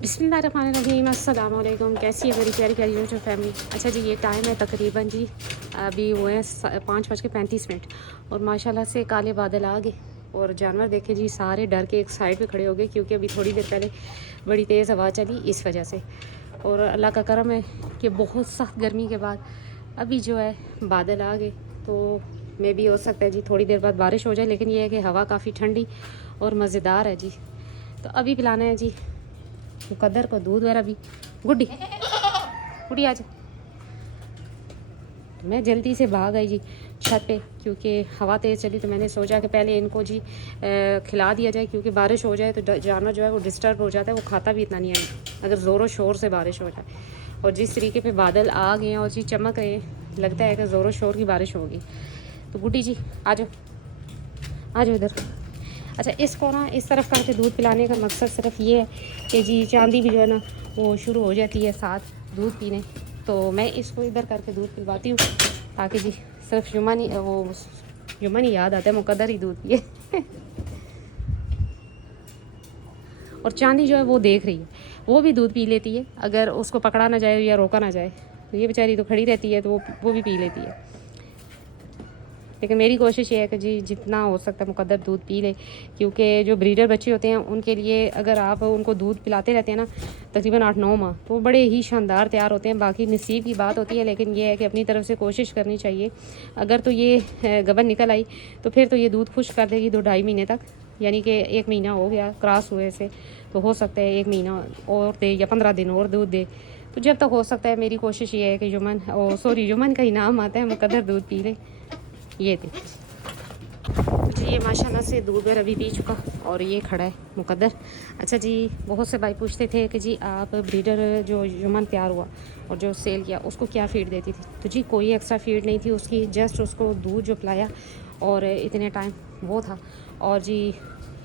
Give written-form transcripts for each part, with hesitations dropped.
बिस्मिल्लाहिर्रहमानिर्रहीम, अस्सलाम वालेकुम। कैसी है मेरी प्यारी प्यारी यूट्यूब फैमिली। अच्छा जी, ये टाइम है तकरीबन जी अभी वो है 5:35 और माशाल्लाह से काले बादल आ गए और जानवर देखे जी सारे डर के एक साइड पे खड़े हो गए, क्योंकि अभी थोड़ी देर पहले बड़ी तेज़ हवा चली इस वजह से। और अल्लाह का करम है कि बहुत सख्त गर्मी के बाद अभी जो है बादल आ गए, तो मे भी हो सकता है जी थोड़ी देर बाद बारिश हो जाए, लेकिन ये है कि हवा काफ़ी ठंडी और मज़ेदार है जी। तो अभी पिलाना है जी मुकद्दर को दूध वगैरह भी। गुड्डी गुड्डी आज तो मैं जल्दी से भाग आई जी छत पे, क्योंकि हवा तेज़ चली तो मैंने सोचा कि पहले इनको जी खिला दिया जाए, क्योंकि बारिश हो जाए तो जानवर जो है वो डिस्टर्ब हो जाता है, वो खाता भी इतना नहीं है अगर ज़ोरों शोर से बारिश हो जाए। और जिस तरीके पे बादल आ गए हैं और जी चमक रहे हैं, लगता है कि ज़ोरों शोर की बारिश होगी। तो गुड्डी जी आ जाओ, आ जाओ इधर। अच्छा, इसको ना इस तरफ करके दूध पिलाने का मकसद सिर्फ ये है कि जी चांदी भी जो है ना वो शुरू हो जाती है साथ दूध पीने, तो मैं इसको इधर करके दूध पिलवाती हूँ ताकि जी सिर्फ जुम्मन ही याद आता है, मुकद्दर ही दूध पिए। और चांदी जो है वो देख रही है, वो भी दूध पी लेती है अगर उसको पकड़ा ना जाए या रोका ना जाए, तो ये बेचारी तो खड़ी रहती है, तो वो भी पी लेती है। लेकिन मेरी कोशिश ये है कि जी जितना हो सकता है मुकद्दर दूध पी ले, क्योंकि जो ब्रीडर बच्चे होते हैं उनके लिए अगर आप उनको दूध पिलाते रहते हैं ना तकरीबन 8-9 माह, तो वो बड़े ही शानदार तैयार होते हैं। बाकी नसीब की बात होती है, लेकिन ये है कि अपनी तरफ से कोशिश करनी चाहिए। अगर तो ये गबन निकल आई तो फिर तो ये दूध खुश कर देगी 2-2.5 महीने तक, यानी कि 1 महीना हो गया क्रॉस हुए से, तो हो सकता है 1 महीना और दे या 15 दिन और दूध दे। तो जब तक हो सकता है मेरी कोशिश ये है कि जुमन का ही नाम आता है, मुकद्दर दूध पी ले। ये देखिए जी, ये माशाल्लाह से दूध वगैरह अभी पी चुका और ये खड़ा है मुकद्दर। अच्छा जी, बहुत से भाई पूछते थे कि जी आप ब्रीडर जो जुमन तैयार हुआ और जो सेल किया उसको क्या फ़ीड देती थी। तो जी कोई एक्स्ट्रा फ़ीड नहीं थी उसकी, जस्ट उसको दूध जो पिलाया और इतने टाइम वो था, और जी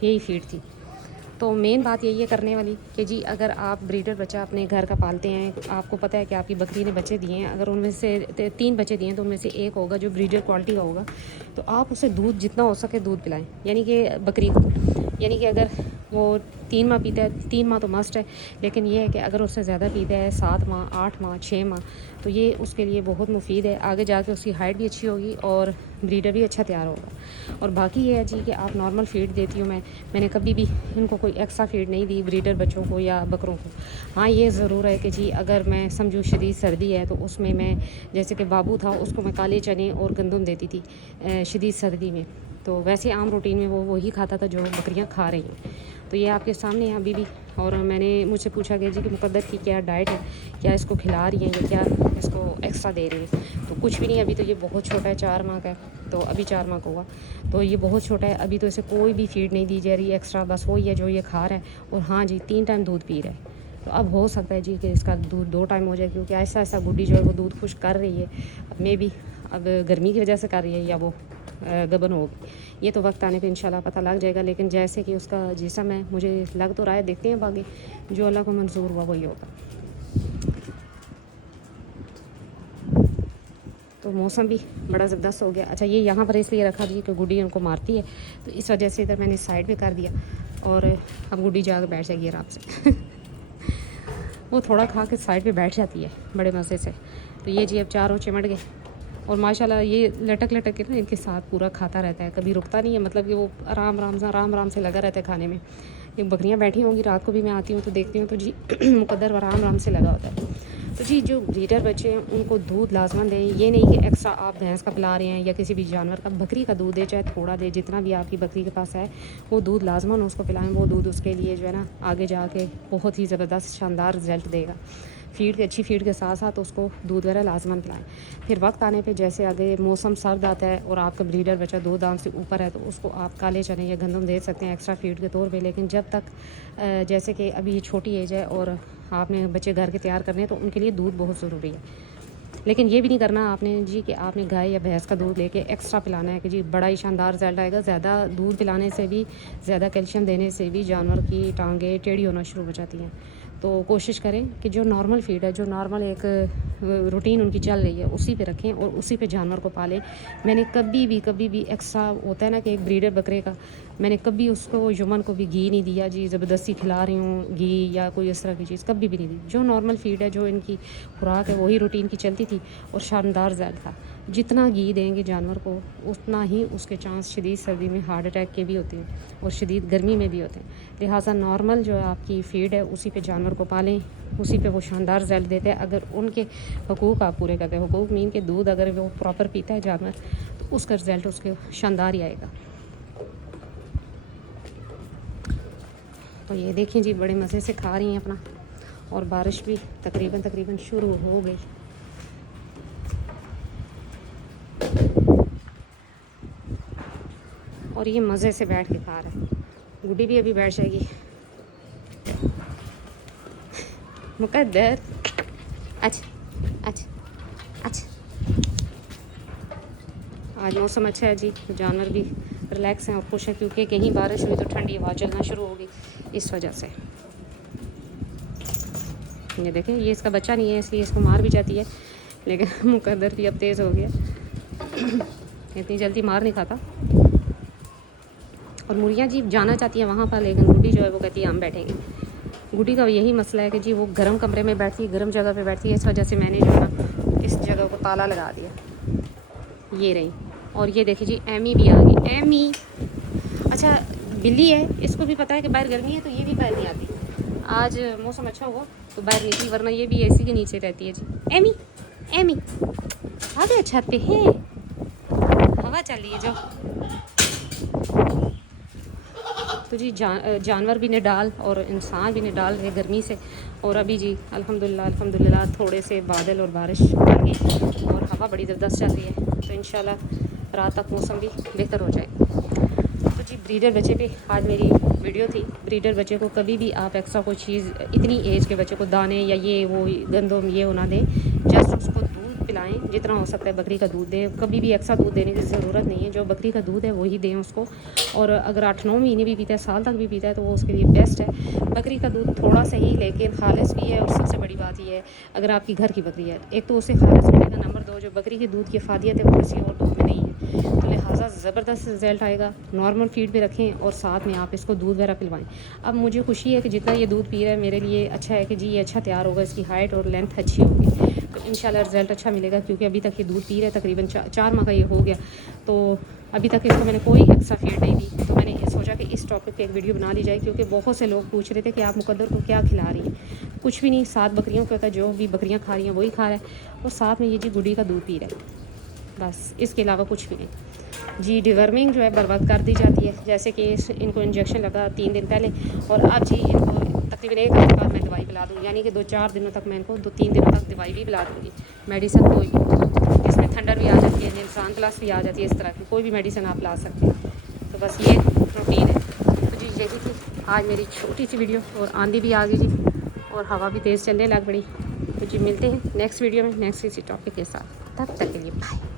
यही फ़ीड थी। तो मेन बात यही है करने वाली कि जी अगर आप ब्रीडर बच्चा अपने घर का पालते हैं, आपको पता है कि आपकी बकरी ने बच्चे दिए हैं, अगर उनमें से 3 बच्चे दिए हैं तो उनमें से एक होगा जो ब्रीडर क्वालिटी का होगा, तो आप उसे दूध जितना हो सके दूध पिलाएं, यानी कि बकरी को। यानी कि अगर वो 3 माह पीता है, 3 माह तो मस्ट है, लेकिन ये है कि अगर उससे ज़्यादा पीता है 7 माह 8 माह 6 माह, तो ये उसके लिए बहुत मुफीद है। आगे जाके उसकी हाइट भी अच्छी होगी और ब्रीडर भी अच्छा तैयार होगा। और बाकी ये है जी कि आप नॉर्मल फीड देती हूँ मैंने कभी भी इनको कोई एक्स्ट्रा फीड नहीं दी ब्रीडर बच्चों को या बकरों को। हाँ, ये ज़रूर है कि जी अगर मैं समझूँ शदीद सर्दी है तो उसमें मैं, जैसे कि बाबू था उसको मैं काले चने और गंदम देती थी शदीद सर्दी में, तो वैसे आम रूटीन में वो वही खाता था जो बकरियां खा रही हैं। तो ये आपके सामने है अभी भी। और मैंने मुझसे पूछा गया जी कि मुकद्दर की क्या डाइट है, क्या इसको खिला रही है या क्या इसको एक्स्ट्रा दे रही है। तो कुछ भी नहीं, अभी तो ये बहुत छोटा है, 4 माह का है, तो अभी 4 माह का हुआ, तो ये बहुत छोटा है, अभी तो इसे कोई भी फीड नहीं दी जा रही एक्स्ट्रा, बस वही है जो ये खा रहा है। और हाँ जी, 3 टाइम दूध पी रहा है। तो अब हो सकता है जी कि इसका दूध 2 टाइम हो जाए, क्योंकि ऐसा ऐसा गुड्डी जो है वो दूध खुश कर रही है। अब मे भी अब गर्मी की वजह से कर रही है या वो गबन होगी, ये तो वक्त आने पे इंशाल्लाह पता लग जाएगा। लेकिन जैसे कि उसका जिस्म है, मुझे लग तो रहा है, देखते हैं बाकी जो अल्लाह को मंजूर हुआ वही होगा। तो मौसम भी बड़ा ज़बरदस्त हो गया। अच्छा, ये यहाँ पर इसलिए रखा जी कि गुड्डी उनको मारती है, तो इस वजह से इधर मैंने साइड पे कर दिया और अब गुड्डी जाकर बैठ जाएगी आराम से। वो थोड़ा खा के साइड पे बैठ जाती है बड़े मज़े से। तो ये जी अब चारों चिमट गए और माशाल्लाह ये लटक लटक के ना इनके साथ पूरा खाता रहता है, कभी रुकता नहीं है, मतलब कि वो आराम आराम से लगा रहता है खाने में। ये बकरियां बैठी होंगी, रात को भी मैं आती हूँ तो देखती हूँ, तो जी मुकद्दर आराम से लगा होता है। तो जी जो ब्रीडर बच्चे हैं उनको दूध लाजमन दें, ये नहीं कि एक्स्ट्रा आप भैंस का पिला रहे हैं या किसी भी जानवर का, बकरी का दूध दे, चाहे थोड़ा दे, जितना भी आपकी बकरी के पास है वो दूध लाजमन उसको पिलाएं। वो दूध उसके लिए जो है ना आगे जाके बहुत ही ज़बरदस्त शानदार रिजल्ट देगा। अच्छी फीड के साथ साथ उसको दूध वगैरह लाजमन पिलाएं। फिर वक्त आने पे जैसे आगे मौसम सर्द आता है और आपका ब्रीडर बच्चा 2 दांत से ऊपर है, तो उसको आप काले चने या गंदम दे सकते हैं एक्स्ट्रा फीड के तौर पे। लेकिन जब तक जैसे कि अभी ये छोटी एज है और आपने बच्चे घर के तैयार करने हैं, तो उनके लिए दूध बहुत ज़रूरी है। लेकिन ये भी नहीं करना आपने जी कि आपने गाय या भैंस का दूध लेके एक्स्ट्रा पिलाना है कि जी बड़ा ही शानदार रिजल्ट आएगा। ज़्यादा दूध पिलाने से भी, ज़्यादा कैल्शियम देने से भी जानवर की टांगें टेढ़ी होना शुरू हो जाती हैं। तो कोशिश करें कि जो नॉर्मल फीड है, जो नॉर्मल एक रूटीन उनकी चल रही है, उसी पे रखें और उसी पे जानवर को पालें। मैंने कभी भी एक्स्ट्रा होता है ना कि एक ब्रीडर बकरे का, मैंने कभी उसको यमन को भी घी नहीं दिया जी, ज़बरदस्ती खिला रही हूँ घी या कोई इस तरह की चीज़ कभी भी नहीं दी। जो नॉर्मल फीड है, जो इनकी खुराक है, वही रूटीन की चलती थी और शानदार रिजल्ट था। जितना घी देंगे जानवर को उतना ही उसके चांस शदीद सर्दी में हार्ट अटैक के भी होते हैं और शदीद गर्मी में भी होते हैं। लिहाजा नॉर्मल जो है आपकी फीड है, उसी पे जानवर को पालें, उसी पे वो शानदार रिजल्ट देते हैं। अगर उनके हुकूक आप पूरे करते हैं, हुकूक मीन के दूध अगर वो प्रॉपर पीता है जानवर, तो उसका रिजल्ट उसके शानदार ही आएगा। तो ये देखें जी, बड़े मज़े से खा रही हैं अपना, और बारिश भी तकरीबन शुरू हो गई। और ये मज़े से बैठ के खा रहा है। गुड्डी भी अभी बैठ जाएगी। मुकद्दर, अच्छा अच्छा अच्छा। आज मौसम अच्छा है जी, जानवर भी रिलैक्स हैं और खुश हैं, क्योंकि कहीं बारिश हुई तो ठंडी हवा चलना शुरू होगी, इस वजह से। ये देखें, ये इसका बच्चा नहीं है इसलिए इसको मार भी जाती है, लेकिन मुकद्दर भी अब तेज़ हो गया, इतनी जल्दी मार नहीं खाता। और मुर्गियाँ जी जाना चाहती हैं वहाँ पर, लेकिन गुड्डी जो है वो कहती है हम बैठेंगे। गुड्डी का यही मसला है कि जी वो गर्म कमरे में बैठती है, गर्म जगह पे बैठती है, इस वजह से मैंने जो है ना इस जगह को ताला लगा दिया। ये रही, और ये देखिए जी एमी भी आ गई। एमी, अच्छा बिल्ली है, इसको भी पता है कि बाहर गर्मी है, तो ये भी बाहर नहीं आती। आज मौसम अच्छा हुआ तो बाहर निकली, वरना ये भी एसी के नीचे रहती है जी। एमी एमी आ गए छत पे है, हवा चल रही है जो। तो जी जानवर भी निडाल और इंसान भी निडाल रहे गर्मी से। और अभी जी अल्हम्दुलिल्लाह थोड़े से बादल और बारिश आ गई और हवा बड़ी ज़बरदस्त चल रही है, तो इंशाल्लाह रात तक मौसम भी बेहतर हो जाए। तो जी ब्रीडर बच्चे पे आज मेरी वीडियो थी। ब्रीडर बच्चे को कभी भी आप एक्स्ट्रा कोई चीज़ इतनी एज के बच्चे को दाने या ये वो गंदम ये ना दें, जस्ट उसको दूध पिलाएं, जितना हो सकता है बकरी का दूध दें। कभी भी एक्स्ट्रा दूध देने की ज़रूरत नहीं है, जो बकरी का दूध है वही दें उसको। और अगर 8-9 महीने भी पीता है, साल तक भी पीता है, तो वो उसके लिए बेस्ट है। बकरी का दूध थोड़ा सही लेकिन खालिस भी है, और सबसे बड़ी बात ये है अगर आपकी घर की बकरी है, एक तो उसे खालिस मिलेगा, नंबर 2 जो बकरी के दूध की अफादियत है वो किसी और दूध में नहीं है, तो लिहाजा ज़बरदस्त रिजल्ट आएगा। नॉर्मल फीड पे रखें और साथ में आप इसको दूध वगैरह पिलवाएं। अब मुझे खुशी है कि जितना ये दूध पी रहा है मेरे लिए अच्छा है कि जी ये अच्छा तैयार होगा, इसकी हाइट और लेंथ अच्छी होगी, तो इंशाल्लाह रिज़ल्ट अच्छा मिलेगा। क्योंकि अभी तक ये दूध पी रहा है, तकरीबन 4 माह का ये हो गया, तो अभी तक इसको मैंने कोई एक्स्ट्रा फीड नहीं दी। तो मैंने सोचा कि इस टॉपिक पे एक वीडियो बना ली जाए, क्योंकि बहुत से लोग पूछ रहे थे कि आप मुकद्दर को क्या खिला रही हैं। कुछ भी नहीं, 7 बकरियों को होता है, जो भी बकरियाँ खा रही हैं वही खा रहा है, और साथ में ये जी गुड्डी का दूध पी रहा है, बस इसके अलावा कुछ भी नहीं जी। डिवर्मिंग जो है बर वक्त कर दी जाती है, जैसे कि इनको इंजेक्शन लगा 3 दिन पहले, और अब जी इनको तकरीबन 1 हफ्ते बाद मैं दवाई पिला दूँ, यानी कि 2-4 दिनों तक मैं इनको 2-3 दिनों तक दवाई भी पिला दूँगी। मेडिसिन कोई भी, जिसमें थंडर भी आ जाती है, इंसान प्लस भी आ जाती है, इस तरह की कोई भी मेडिसिन आप ला सकते हैं। तो बस ये रूटीन है। तो जी यही थी आज मेरी छोटी सी वीडियो, और आंधी भी आ गई जी और हवा भी तेज़ चलने लग पड़ी। तो जी मिलते हैं नेक्स्ट वीडियो में नेक्स्ट किसी टॉपिक के साथ, तब तक के लिए बाय।